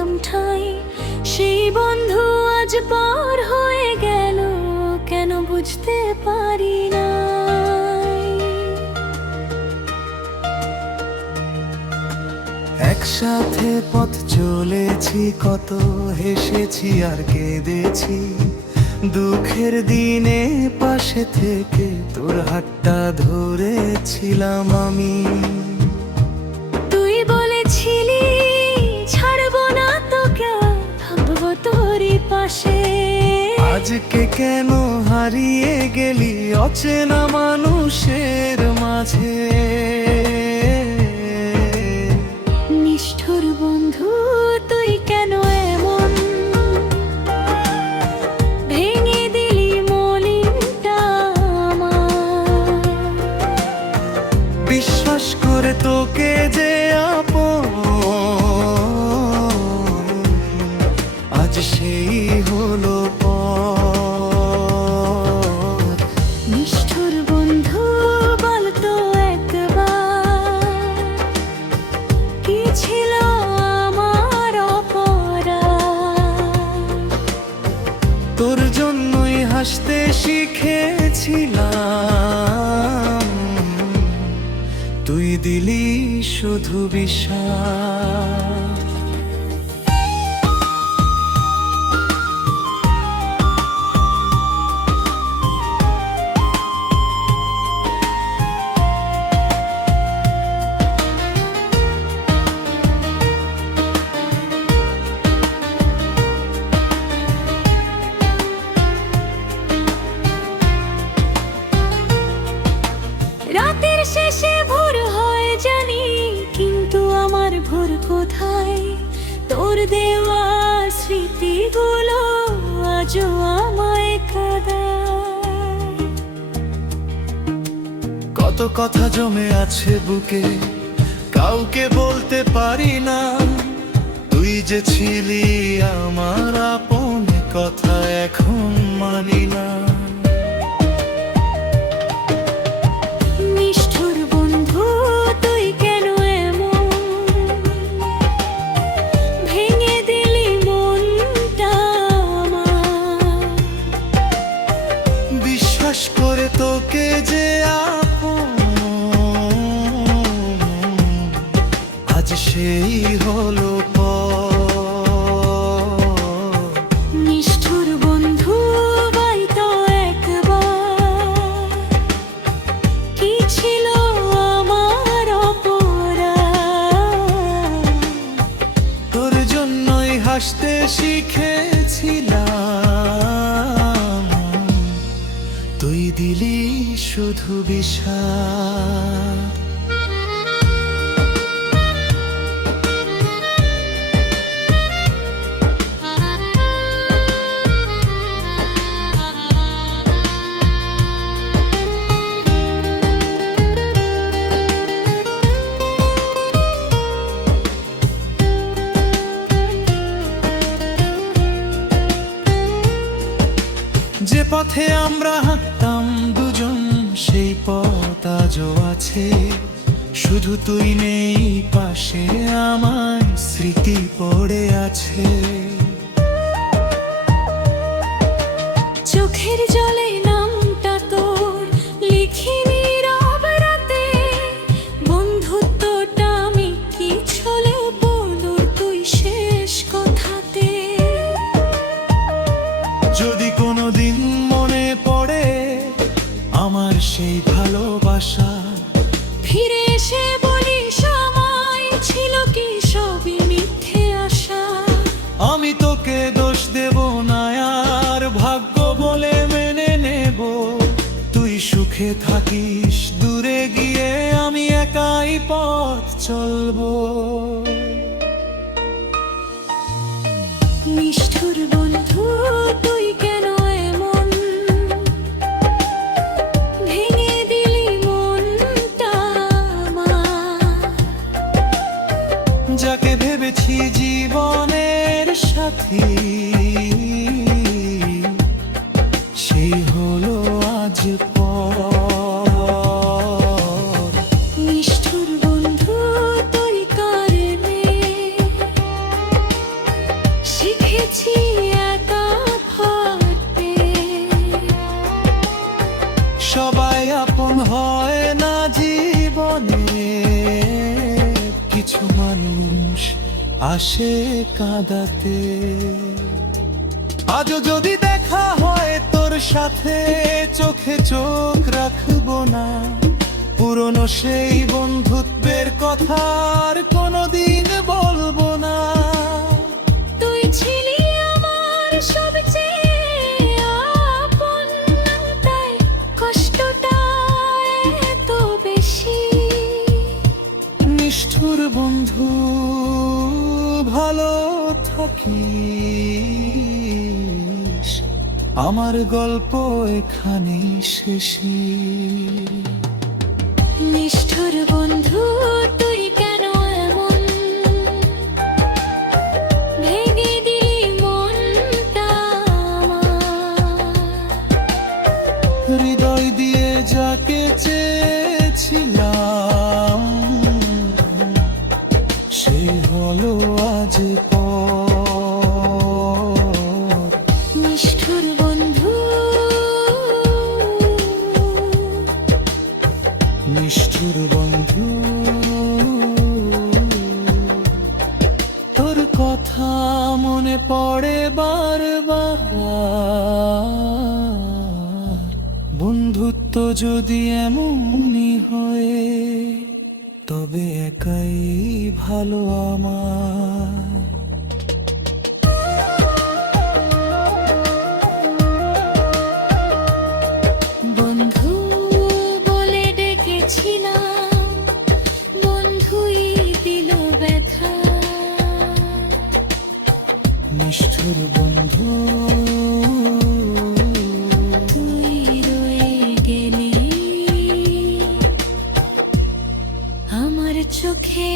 পেতাম ঠাঁই, সেই বন্ধু আজ পার হয়ে গেল, কেন বুঝতে পারি না। একসাথে পথ চলেছি, কত হেসেছি আর কেঁদেছি, দুঃখের দিনে পাশে থেকে তোর হাতটা ধরেছিলাম আমি। তুই বলেছিলি ছাড়বো না তোকে, থাকবো তোরই পাশে। আজকে কেন হারিয়ে গেলি অচেনা মানুষের মাঝে? নিষ্ঠুর বন্ধু তুই কেন এমন, ভেঙে দিলি মলিনটা আমার। বিশ্বাস করে তোকে যে আপন, আজ সেই হলো পর। নিষ্ঠুর বন্ধু বলতো একবার, কি ছিল আমার অপরাধ? তোর জন্যই হাসতে শিখেছিলাম, তুই দিলি শুধু বিশ্বাস। রাতের শেষে ভোর হয় জানি, কিন্তু আমার ভোর কোথায়? তোর দেওয়া স্মৃতিগুলো আজও আমায় কাঁদায়। কত কথা জমে আছে বুকে, কাউকে বলতে পারি না। তুই যে ছিলি আমার আপন, কথা এখন মানি না। নিষ্ঠুর বন্ধু তুই কেন এমন, ভেঙে দিলি মনটা আমার। বিশ্বাস করে তোকে যে আপন, আজ সেই হলো পর। নিষ্ঠুর বন্ধু বলতো একবার, কি ছিল আমার অপরাধ? তোর জন্যই হাসতে শিখেছিলাম, তুই দিলি শুধু বিষাদ। যে পথে আমরা হাঁটতাম দুজন, সেই পথ আজও আছে, শুধু তুই নেই পাশে, আমার স্মৃতি পড়ে আছে। চোখের জলে নামটা তোর লিখি নীরব রাতে, বন্ধুত্বটা আমি কি ছলে বলুর তুই শেষ কথাতে। যদি কোনোদিন মনে পড়ে আমার সেই ভালোবাসা, ফিরে এসে বলি সময় ছিল কি সবই মিথ্যে আশা। আমি তোকে দোষ দেব না আর ভাগ্য বলে মেনে নেব। তুই সুখে থাকিস দূরে গিয়ে, আমি একাই পথ চলবো। নিষ্ঠুর বন্ধু তুই কেন এমন, ভেঙে দিলি মনটা আমার। যাকে ভেবেছি জীবনের সাথী, সেই হলো আজ পর। নিষ্ঠুর বন্ধু তুই কারণে শিখেছি একা থাকতে। সবাই আপন হয় না জীবনে, কিছু মানুষ আসে কাঁদাতে। আজও যদি দেখা হয় তোর সাথে, চোখে চোখ রাখবো না। পুরনো সেই বন্ধুত্বের কথা আর কোনোদিন বলবো না। তুই ছিলি আমার সবচেয়ে আপন, তাই কষ্টটা এত বেশি। নিষ্ঠুর বন্ধু ভালো থাকিস, আমার গল্প এখানেই শেষই। নিষ্ঠুর বন্ধু তুই কেন এমন, ভেঙে দিলি মনটা আমার। হৃদয় দিয়ে যাকে চেয়েছিলাম, সে হলো আজ পর। নিষ্ঠুর বন্ধু, নিষ্ঠুর বন্ধু, তোর কথা মনে পড়ে বারবার। বন্ধুত্ব যদি এমনই হয়, তবে একাই ভালো আমার। বন্ধু বলে ডেকেছিলাম, বন্ধুই দিল ব্যথা। নিষ্ঠুর বন্ধু, তুই রয়ে গেলি আমার চোখে